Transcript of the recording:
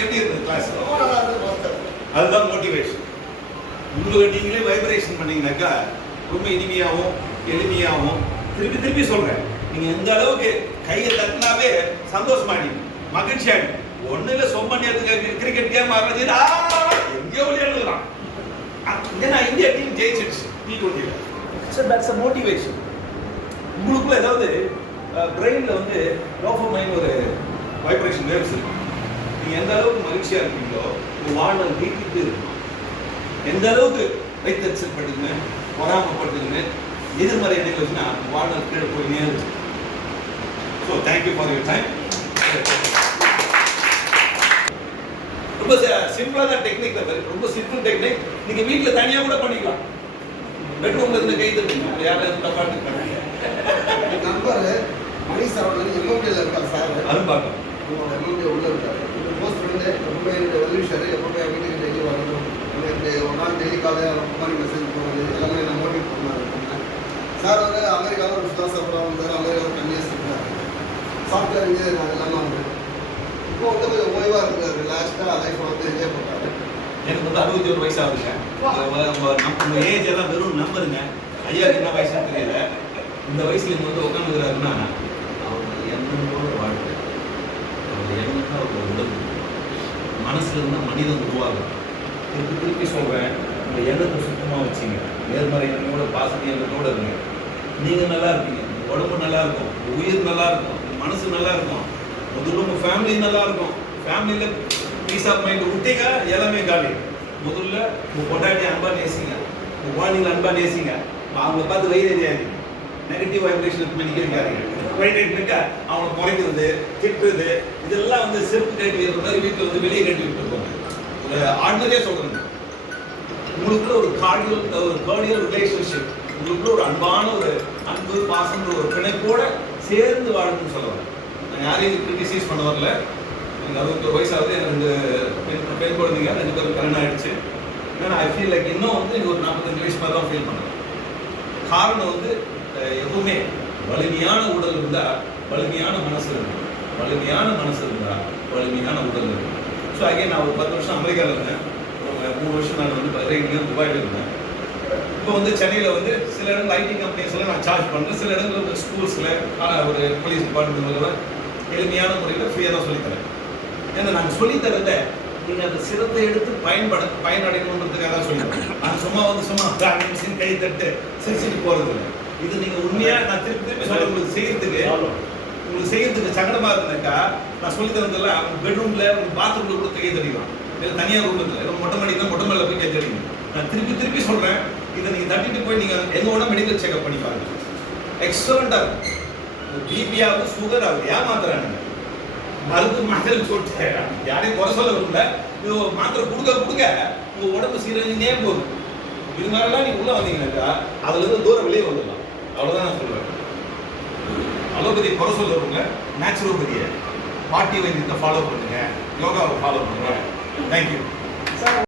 எப்படி இருந்தது கிளாஸ் நல்லா அதுதான் மோட்டிவேஷன் உங்களுக்கு நீங்களே வைப்ரேஷன் பண்ணீங்கன்னாக்கா ரொம்ப இனிமையாகவும் எளிமையாகவும் திருப்பி திருப்பி சொல்கிறேன் நீங்கள் எந்த அளவுக்கு கையை தட்டினாவே சந்தோஷமாடி மகிழ்ச்சி ஆடி ஒன்றும் இல்லை சொம்ப கிரிக்கெட் கேம் ஆரம்பிச்சு எங்கேயோ விளையாடுறான் ஏன்னா இந்தியா டீம் ஜெயிச்சிடுச்சு டி டுவெண்ட்டியில் ஸோ தட்ஸ் அ மோட்டிவேஷன் உங்களுக்குள்ள ஏதாவது பிரெயினில் வந்து லோஃபர் மைண்ட் ஒரு வைப்ரேஷன் வேறு இருக்குது நீங்கள் எந்த அளவுக்கு மகிழ்ச்சியாக இருக்கீங்களோ உங்கள் வாழ்நாள் நீட்டிட்டு இருக்கும். எந்த அளவுக்கு வைத்தறிச்சல் பட்டுங்க பொறாமப்பட்டுங்க எதிர்மறை எண்ணங்கள் வச்சுன்னா வாழ்நாள் கீழே போய் நேரும். So thank you for your time ரொம்ப சிம்பிளான டெக்னிக் ரொம்ப சிம்பிள் டெக்னிக் நீங்க வீட்ல தனியா கூட பண்ணிக்கலாம். பெட்ரூம்ல இருந்து கை தட்டுங்க. யாராவது தப்பா பண்ணாங்க நண்பர் மணி சரவணன் எம்எம்டியில் இருக்கார் சார். அது பார்க்கலாம் உங்களோட எம்எம்டி உள்ள இருக்கார். ஃப்ரெண்டு எப்பவுமே என்னுடைய வெல்விஷர் எப்பவுமே என் வீட்டுக்கு டெய்லி வரணும். எனக்கு ஒரு நாள் டெய்லி காலையில் ரொம்ப மாதிரி மெசேஜ் போடுறது எல்லாமே நான் மோட்டிவேட் பண்ணாரு. சார் வந்து அமெரிக்காவில் ஒரு சுதா வந்தார் அமெரிக்காவில் சாஃப்ட்வேர் இன்ஜினியர் அது எல்லாமே வந்து இப்போ வந்து கொஞ்சம் ஓய்வாக இருக்கிறார் ரிலாக்ஸ்டாக லைஃப்பை வந்து என்ஜாய் பண்ணுறாரு எனக்கு வந்து அறுபத்தி ஒரு வயசு ஆகுதுங்க. நம்ம ஏஜ் எல்லாம் வெறும் நம்பருங்க. ஐயா என்ன வயசுன்னு தெரியல. இந்த வயசுல இங்க வந்து உட்காந்துக்கிறாருன்னா அவங்க எண்ணங்களோட வாழ்க்கை. அவங்க எண்ணம் தான் அவங்க மனசுலேருந்து தான் இருந்தால் மனிதன் உருவாகும். திருப்பி திருப்பி சொல்கிறேன் உங்கள் எண்ணத்தை சுத்தமாக வச்சுங்க. நேர்மறை எண்ணோட பாசிட்டிவ் எண்ணத்தோட இருங்க. நீங்கள் நல்லா இருப்பீங்க. உங்கள் உடம்பு நல்லா இருக்கும். உயிர் நல்லா இருக்கும். உங்க மனசு நல்லா இருக்கும். முதல்ல உங்கள் ஃபேமிலி நல்லா இருக்கும். ஃபேமிலியில் பீஸ் ஆஃப் மைண்ட் விட்டீங்க எல்லாமே காலி. முதல்ல உங்கள் பொண்டாட்டி அன்பா நேசிங்க. உங்கள் குழந்தைங்களை அன்பா நேசிங்க. அவங்க பார்த்து வைரேரியாதீங்க நெகட்டிவ் வைப்ரேஷன் இருக்கு நினைக்கிறீங்க வைரேட்னுக்கா அவனை குறைக்கிறது திட்டுறது இதெல்லாம் வந்து செருப்பு கட்டி மாதிரி வீட்டில் வந்து வெளியே கட்டி விட்டுருக்கோம் ஒரு ஆர்டினரியாக சொல்கிறேன் உங்களுக்குள்ள ஒரு கார்டியல் ஒரு கார்டியல் ரிலேஷன்ஷிப் உங்களுக்குள்ள ஒரு அன்பான ஒரு அன்பு பாசங்கிற ஒரு பிணைப்போட சேர்ந்து வாழணும்னு சொல்லுவாங்க நான் யாரையும் கிரிட்டிசைஸ் பண்ண வரல. எனக்கு அறுபத்தொரு வயசாகுது. எனக்கு ரெண்டு பெண் பெண் குழந்தைங்க. ரெண்டு பேரும் கல்யாணம் ஆயிடுச்சு. ஏன்னா ஐ ஃபீல் லைக் இன்னும் வந்து எனக்கு ஒரு நாற்பத்தஞ்சு வயசு மாதிரி தான் ஃபீல் பண்ணுறேன் காரணம் வந்து எதுவுமே எப்பவுமே வலிமையான உடல் இருந்தால் வலிமையான மனசு இருக்கும். வலிமையான மனசு இருந்தால் வலிமையான உடல் இருக்கும். ஸோ அங்கே நான் ஒரு பத்து வருஷம் அமெரிக்காவில் இருந்தேன். மூணு வருஷம் நான் வந்து பஹ்ரைன்ல துபாயில் இருந்தேன். இப்போ வந்து சென்னையில் வந்து சில இடங்கள் ஐடி கம்பெனிஸில் நான் சார்ஜ் பண்ணுறேன் சில இடங்களில் வந்து ஸ்கூல்ஸில் ஒரு போலீஸ் டிபார்ட்மெண்ட்டில் எளிமையான முறையில் ஃப்ரீயாக தான் சொல்லித்தரேன் ஏன்னா நாங்கள் சொல்லித்தரத நீங்கள் அந்த சிரத்தை எடுத்து பயன்பட பயனடையணுன்றதுக்காக தான் சொல்லித்தரேன் நான் சும்மா வந்து சும்மா கை தட்டு சிரிச்சிட்டு போகிறது இல்லை இது நீங்கள் உண்மையாக நான் திருப்பி திருப்பி சொல்ல உங்களுக்கு செய்யறதுக்கு உங்களுக்கு செய்யறதுக்கு சங்கடமாக இருந்தாக்கா நான் சொல்லி தரதெல்லாம் பெட்ரூமில் உங்கள் பாத்ரூமில் கூட கை தடிக்கலாம் இல்லை தனியாக ரூம் இல்லை மொட்டை மாடியில் மொட்டை மேலே போய் கை தடிக்கணும் நான் திருப்பி திருப்பி சொல்கிறேன் இதை நீங்கள் தட்டிட்டு போய் நீங்கள் எங்கே வேணால் மெடிக்கல் செக்அப் பண்ணி பாருங்க. எக்ஸலண்டாக இருக்கும். பிபி ஆகும் சுகர் ஆகும் ஏமாத்துறானுங்க. மருந்து மாத்திரை சொல்லிட்டு யாரையும் குறை சொல்ல விரும்பல. இது ஒரு மாத்திரை கொடுக்க கொடுக்க உங்க உடம்பு சீரழிஞ்சே போகுது. இது மாதிரிலாம் நீங்க உள்ள வந்தீங்கன்னாக்கா அதுல இருந்து தூரம் வெளியே வந்துடலாம். அவ்வளவுதான் நான் சொல்றேன். அலோபதி குறை சொல்லுறவங்க நேச்சுரோபதியை பாட்டி வைத்தியத்தை ஃபாலோ பண்ணுங்க. யோகாவை ஃபாலோ பண்ணுங்க. Thank you sir